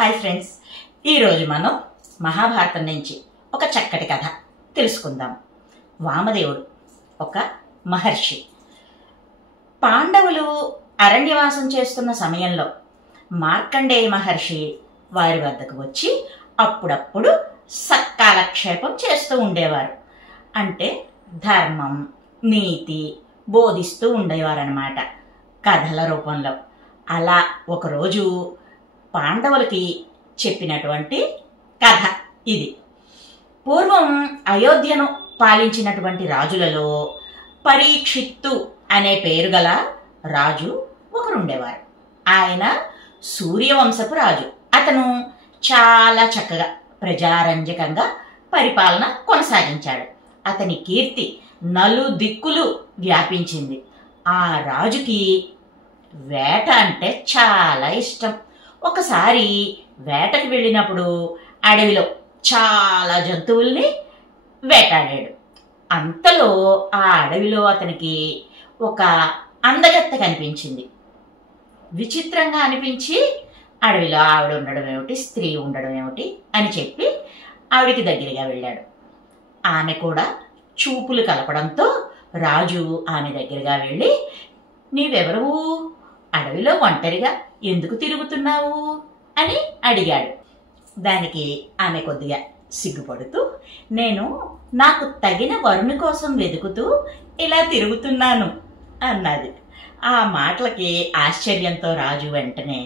Hi friends, ఈరోజు మనం మహాభారతం నుంచి ఒక చక్కటి కథ తెలుసుకుందాం. వామదేవుడు ఒక మహర్షి. పాండవులు అరణ్యవాసం చేస్తున్న సమయంలో మార్కండేయ మహర్షి వారి వద్దకు వచ్చి అప్పుడప్పుడు సత్కాలక్షేపం చేస్తూ ఉండేవారు. అంటే ధర్మం, నీతి బోధిస్తూ ఉండేవారన్నమాట కథల రూపంలో. అలా ఒకరోజు పాండవులకి చెప్పినటువంటి కథ ఇది. పూర్వం అయోధ్యను పాలించినటువంటి రాజులలో పరీక్షిత్తు అనే పేరు గల రాజు ఒకరుండేవారు. ఆయన సూర్యవంశపు రాజు. అతను చాలా చక్కగా ప్రజారంజకంగా పరిపాలన కొనసాగించాడు. అతని కీర్తి నలుదిక్కులు వ్యాపించింది. ఆ రాజుకి వేట అంటే చాలా ఇష్టం. ఒకసారి వేటకు వెళ్ళినప్పుడు అడవిలో చాలా జంతువుల్ని వేటాడాడు. అంతలో ఆ అడవిలో అతనికి ఒక అందగత్తె కనిపించింది. విచిత్రంగా అనిపించి అడవిలో ఆవిడ ఉండడం ఏమిటి, స్త్రీ ఉండడం ఏమిటి అని చెప్పి ఆవిడికి దగ్గరగా వెళ్ళాడు. ఆమె కూడా చూపులు కలపడంతో రాజు ఆమె దగ్గరగా వెళ్ళి, నీవెవరు, అడవిలో ఒంటరిగా ఎందుకు తిరుగుతున్నావు అని అడిగాడు. దానికి ఆమె కొద్దిగా సిగ్గుపడుతూ, నేను నాకు తగిన వరుని కోసం వెతుకుతూ ఇలా తిరుగుతున్నాను అన్నది. ఆ మాటలకి ఆశ్చర్యంతో రాజు వెంటనే,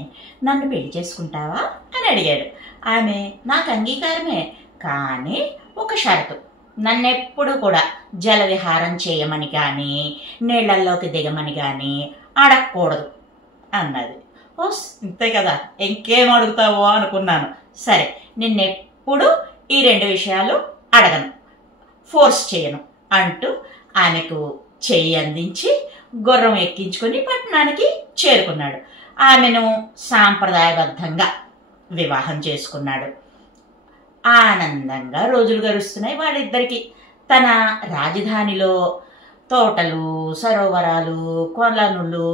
నన్ను పెళ్లి చేసుకుంటావా అని అడిగాడు. ఆమె, నాకు అంగీకారమే, కానీ ఒక షరతు, నన్నెప్పుడు కూడా జల విహారం చేయమని కానీ నీళ్లల్లోకి దిగమని కానీ అడగకూడదు అన్నది. ఓస్, ఇంతే కదా, ఇంకేం అడుగుతావో అనుకున్నాను. సరే, నిన్నెప్పుడు ఈ రెండు విషయాలు అడగను, ఫోర్స్ చేయను అంటూ ఆమెకు చెయ్యి అందించి గుర్రం ఎక్కించుకుని పట్టణానికి చేరుకున్నాడు. ఆమెను సాంప్రదాయబద్ధంగా వివాహం చేసుకున్నాడు. ఆనందంగా రోజులు గడుస్తున్నాయి వాళ్ళిద్దరికి. తన రాజధానిలో తోటలు, సరోవరాలు, కొలనులు,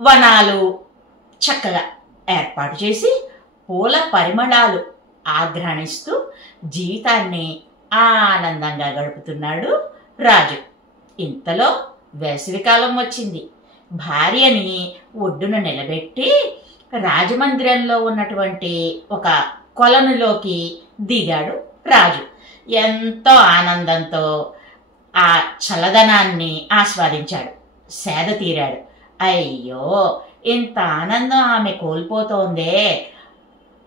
వనాలు చక్కగా ఏర్పాటు చేసి పూల పరిమళాలు ఆఘ్రాణిస్తూ జీవితాన్ని ఆనందంగా గడుపుతున్నాడు రాజు. ఇంతలో వేసవికాలం వచ్చింది. భార్యని ఒడ్డున నిలబెట్టి రాజమందిరంలో ఉన్నటువంటి ఒక కొలనులోకి దిగాడు రాజు. ఎంతో ఆనందంతో ఆ చల్లదనాన్ని ఆస్వాదించాడు, సేద తీరాడు. అయ్యో, ఇంత ఆనందం ఆమె కోల్పోతోందే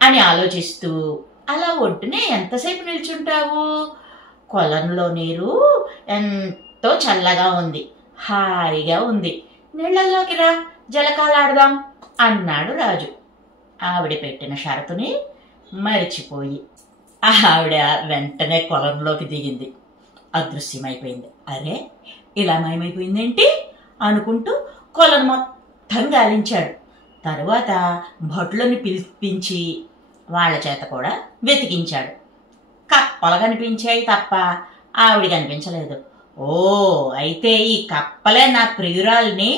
అని ఆలోచిస్తూ, అలా ఒడ్డునే ఎంతసేపు నిల్చుంటావు, కొలంలో నీరు ఎంతో చల్లగా ఉంది, హాయిగా ఉంది, నీళ్లలోకి రా, జలకాలాడదాం అన్నాడు రాజు. ఆవిడ పెట్టిన షరతుని మరిచిపోయి ఆవిడ వెంటనే కొలంలోకి దిగింది. అదృశ్యమైపోయింది. అరే, ఇలా మాయమైపోయిందేంటి అనుకుంటూ కొలను మొత్తం గాలించాడు. తరువాత భటులను పిలిపించి వాళ్ళ చేత కూడా వెతికించాడు. కప్పలు కనిపించాయి తప్ప ఆవిడ కనిపించలేదు. ఓ, అయితే ఈ కప్పలే నా ప్రియురాల్ని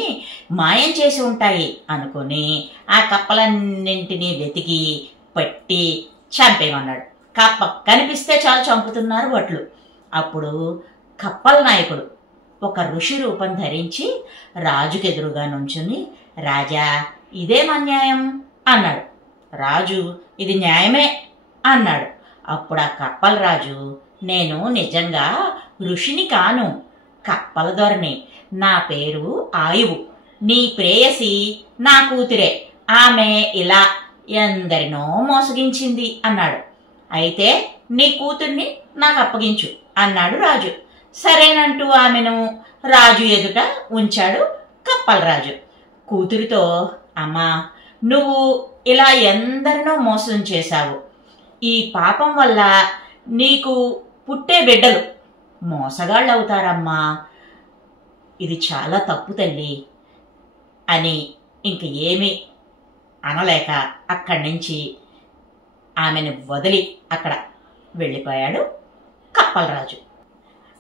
మాయం చేసి ఉంటాయి అనుకుని ఆ కప్పలన్నింటినీ వెతికి పట్టి చంపేయమన్నాడు. కప్ప కనిపిస్తే చాలు చంపుతున్నారు భట్లు. అప్పుడు కప్పల నాయకుడు ఒక ఋషి రూపం ధరించి రాజుకు ఎదురుగా నుంచుని, రాజా, ఇదేం అన్యాయం అన్నాడు. రాజు, ఇది న్యాయమే అన్నాడు. అప్పుడు ఆ కప్పల రాజు, నేను నిజంగా ఋషిని కాను, కప్పల దొరని. నా పేరు ఆయువు. నీ ప్రేయసి నా కూతురే. ఆమె ఇలా ఎందరినో మోసగించింది అన్నాడు. అయితే నీ కూతుర్ని నాకు అప్పగించు అన్నాడు రాజు. సరేనంటూ ఆమెను రాజు ఎదుట ఉంచాడు కప్పలరాజు. కూతురితో, అమ్మా, నువ్వు ఇలా ఎందరినో మోసం చేశావు. ఈ పాపం వల్ల నీకు పుట్టే బిడ్డలు మోసగాళ్ళు అవుతారమ్మా. ఇది చాలా తప్పు తల్లి అని ఇంక ఏమీ అనలేక అక్కడి నుంచి ఆమెను వదిలి అక్కడ వెళ్ళిపోయాడు కప్పలరాజు.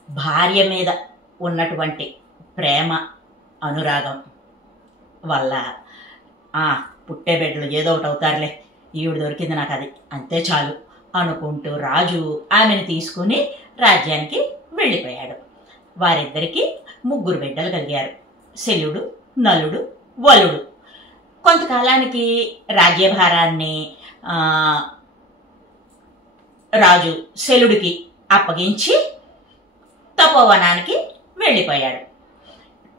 భార్య మీద ఉన్నటువంటి ప్రేమ, అనురాగం వల్ల పుట్టే బిడ్డలు ఏదో ఒకటి అవుతారులే, ఈవిడ దొరికింది నాకు, అది అంతే చాలు అనుకుంటూ రాజు ఆమెను తీసుకుని రాజ్యానికి వెళ్ళిపోయాడు. వారిద్దరికీ 3 బిడ్డలు కలిగారు, శల్యుడు, నలుడు, వలుడు. కొంతకాలానికి రాజ్యభారాన్ని రాజు శల్యుడికి అప్పగించి తపోవనానికి వెళ్ళిపోయాడు.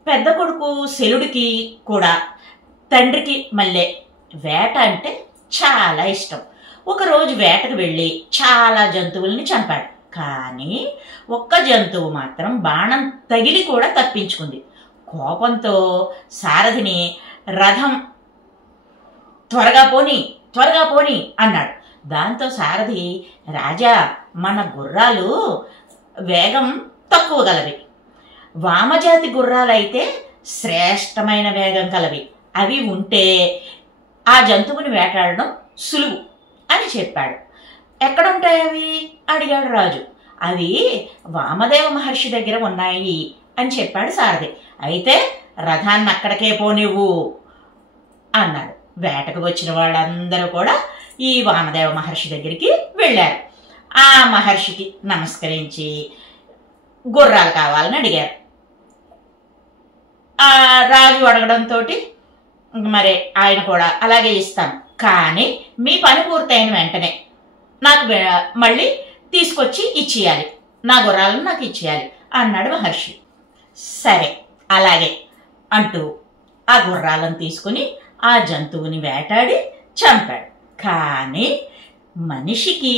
పెద్ద కొడుకు శల్యుడికి కూడా తండ్రికి మళ్ళీ వేట అంటే చాలా ఇష్టం. ఒకరోజు వేటకు వెళ్ళి చాలా జంతువుల్ని చంపాడు. కానీ ఒక్క జంతువు మాత్రం బాణం తగిలి కూడా తప్పించుకుంది. కోపంతో సారథిని రథం త్వరగా పోని అన్నాడు. దాంతో సారథి, రాజా, మన గుర్రాలు వేగం తక్కువ గలవి, వామజాతి గుర్రాలైతే శ్రేష్టమైన వేగం కలవి, అవి ఉంటే ఆ జంతువుని వేటాడడం సులువు అని చెప్పాడు. ఎక్కడుంటాయి అవి అడిగాడు రాజు. అవి వామదేవ మహర్షి దగ్గర ఉన్నాయి అని చెప్పాడు సారథి. అయితే రథాన్ని అక్కడికే పోనివ్వు అన్నాడు. వేటకు వచ్చిన వాళ్ళందరూ కూడా ఈ వామదేవ మహర్షి దగ్గరికి వెళ్ళారు. ఆ మహర్షికి నమస్కరించి గుర్రాలు కావాలని అడిగారు. ఆ రాజు అడగడంతో మరి ఆయన కూడా అలాగే ఇస్తాను, కానీ మీ పని పూర్తయిన వెంటనే నాకు మళ్ళీ తీసుకొచ్చి ఇచ్చేయాలి, నా గుర్రాలను నాకు ఇచ్చేయాలి అన్నాడు మహర్షి. సరే అలాగే అంటూ ఆ గుర్రాలను తీసుకుని ఆ జంతువుని వేటాడి చంపాడు. కానీ మనిషికి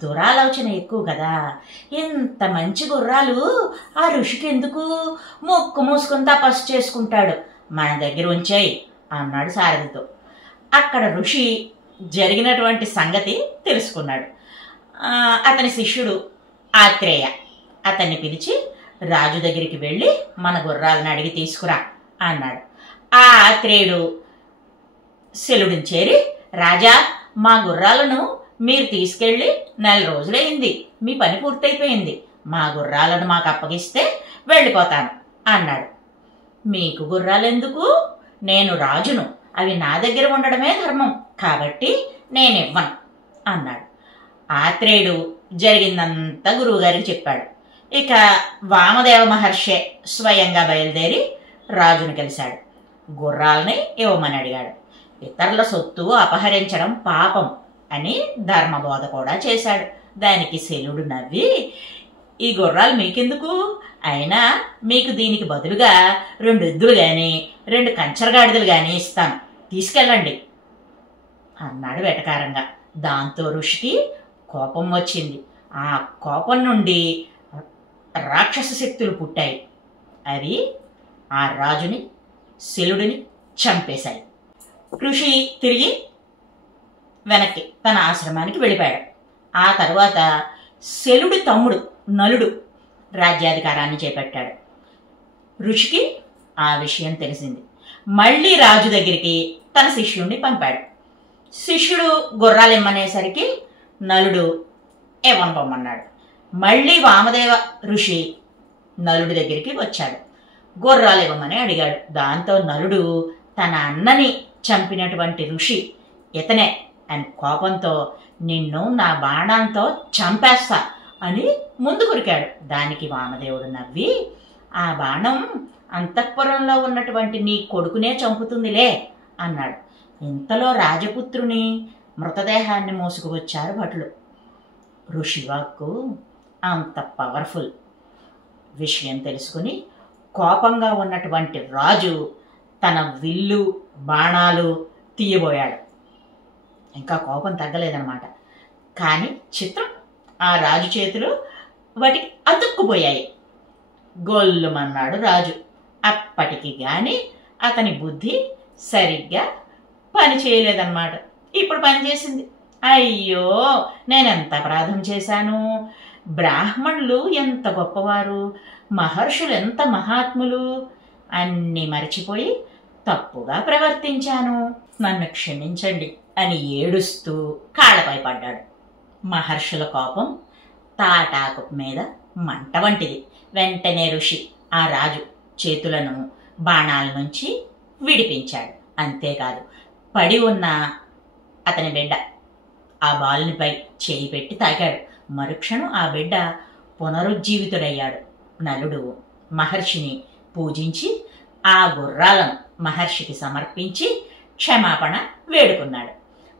దురాలోచన ఎక్కువ కదా. ఇంత మంచి గుర్రాలు ఆ ఋషికి ఎందుకు, ముక్కు మూసుకుని తపస్సు చేసుకుంటాడు, మన దగ్గర ఉంచాయి అన్నాడు సారథితో. అక్కడ ఋషి జరిగినటువంటి సంగతి తెలుసుకున్నాడు. అతని శిష్యుడు ఆత్రేయ అతన్ని పిలిచి రాజు దగ్గరికి వెళ్ళి మన గుర్రాలను అడిగి తీసుకురా అన్నాడు. ఆ ఆత్రేయుడు శల్యుడిని చేరి, రాజా, మా గుర్రాలను మీరు తీసుకెళ్ళి 4 రోజులైంది, మీ పని పూర్తయిపోయింది, మా గుర్రాలను మాకు అప్పగిస్తే వెళ్ళిపోతాను అన్నాడు. మీకు గుర్రాలెందుకు, నేను రాజును, అవి నా దగ్గర ఉండడమే ధర్మం, కాబట్టి నేనివ్వను అన్నాడు. ఆత్రేయుడు జరిగిందంతా గురువుగారికి చెప్పాడు. ఇక వామదేవ మహర్షి స్వయంగా బయలుదేరి రాజును కలిశాడు. గుర్రాలని ఇవ్వమని అడిగాడు. ఇతరుల సొత్తు అపహరించడం పాపం అని ధర్మబోధ కూడా చేశాడు. దానికి శల్యుడు నవ్వి, ఈ గుర్రాలు మీకెందుకు, అయినా మీకు దీనికి బదులుగా 2 ఎద్దులు గాని 2 కంచరగాడిదలు గాని ఇస్తాను, తీసుకెళ్ళండి అన్నాడు వెటకారంగా. దాంతో ఋషికి కోపం వచ్చింది. ఆ కోపం నుండి రాక్షస శక్తులు పుట్టాయి. అవి ఆ రాజుని శల్యుడిని చంపేశాయి. ఋషి తిరిగి వెనక్కి తన ఆశ్రమానికి వెళ్ళిపోయాడు. ఆ తరువాత శల్యుడి తమ్ముడు నలుడు రాజ్యాధికారాన్ని చేపట్టాడు. ఋషికి ఆ విషయం తెలిసింది. మళ్ళీ రాజు దగ్గరికి తన శిష్యుడిని పంపాడు. శిష్యుడు గుర్రాలు ఇమ్మనేసరికి నలుడు ఇవ్వనపమ్మన్నాడు. మళ్ళీ వామదేవ ఋషి నలుడి దగ్గరికి వచ్చాడు. గుర్రాలు ఇవ్వమని అడిగాడు. దాంతో నలుడు తన అన్నని చంపినటువంటి ఋషి ఇతనే అని కోపంతో, నిన్ను నా బాణంతో చంపేస్తా అని ముందు కురికాడు. దానికి వామదేవుడు నవ్వి, ఆ బాణం అంతఃపురంలో ఉన్నటువంటి నీ కొడుకునే చంపుతుందిలే అన్నాడు. ఇంతలో రాజపుత్రుని మృతదేహాన్ని మోసుకువచ్చారు భటులు. ఋషివాక్కు అంత పవర్ఫుల్. విషయం తెలుసుకుని కోపంగా ఉన్నటువంటి రాజు తన విల్లు బాణాలు తీయబోయాడు. ఇంకా కోపం తగ్గలేదన్నమాట. కానీ చిత్రం, ఆ రాజు చేతులు వాటికి అతుక్కుపోయాయి. గొల్లుమన్నాడు రాజు. అప్పటికి గాని అతని బుద్ధి సరిగ్గా పని చేయలేదన్నమాట. ఇప్పుడు పనిచేసింది. అయ్యో, నేనెంత అపరాధం చేశాను, బ్రాహ్మణులు ఎంత గొప్పవారు, మహర్షులు ఎంత మహాత్ములు, అన్నీ మర్చిపోయి తప్పుగా ప్రవర్తించాను, నన్ను క్షమించండి అని ఏడుస్తూ కాళ్ళపై పడ్డాడు. మహర్షుల కోపం తాటాకు మీద మంట వంటిది. వెంటనే ఋషి ఆ రాజు చేతులను బాణాల నుంచి విడిపించాడు. అంతేకాదు, పడి ఉన్న అతని బిడ్డ. ఆ బాలునిపై చేయి పెట్టి తాకాడు. మరుక్షణం ఆ బిడ్డ పునరుజ్జీవితుడయ్యాడు. నలుడు మహర్షిని పూజించి ఆ గుర్రాలను మహర్షికి సమర్పించి క్షమాపణ వేడుకున్నాడు.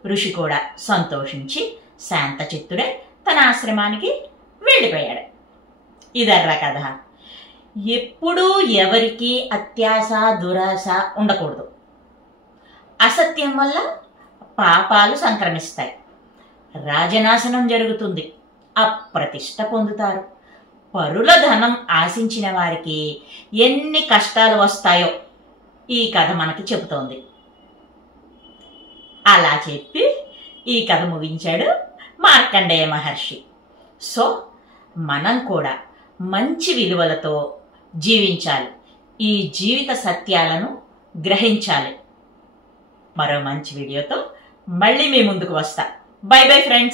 ఋషి కూడా సంతోషించి శాంతచిత్తుడై తన ఆశ్రమానికి వెళ్ళిపోయాడు. ఇదర్రా కథ. ఎప్పుడూ ఎవరికి అత్యాశ దురాశ ఉండకూడదు. అసత్యం వల్ల పాపాలు సంక్రమిస్తాయి, రాజనాశనం జరుగుతుంది, అప్రతిష్ట పొందుతారు. పరుల ధనం ఆశించిన వారికి ఎన్ని కష్టాలు వస్తాయో ఈ కథ మనకి చెబుతోంది. అలా చెప్పి ఈ కథ ముగించాడు మార్కండేయ మహర్షి. సో మనం కూడా మంచి విలువలతో జీవించాలి, ఈ జీవిత సత్యాలను గ్రహించాలి. మరో మంచి వీడియోతో మళ్ళీ మీ ముందుకు వస్తా. By bye friends.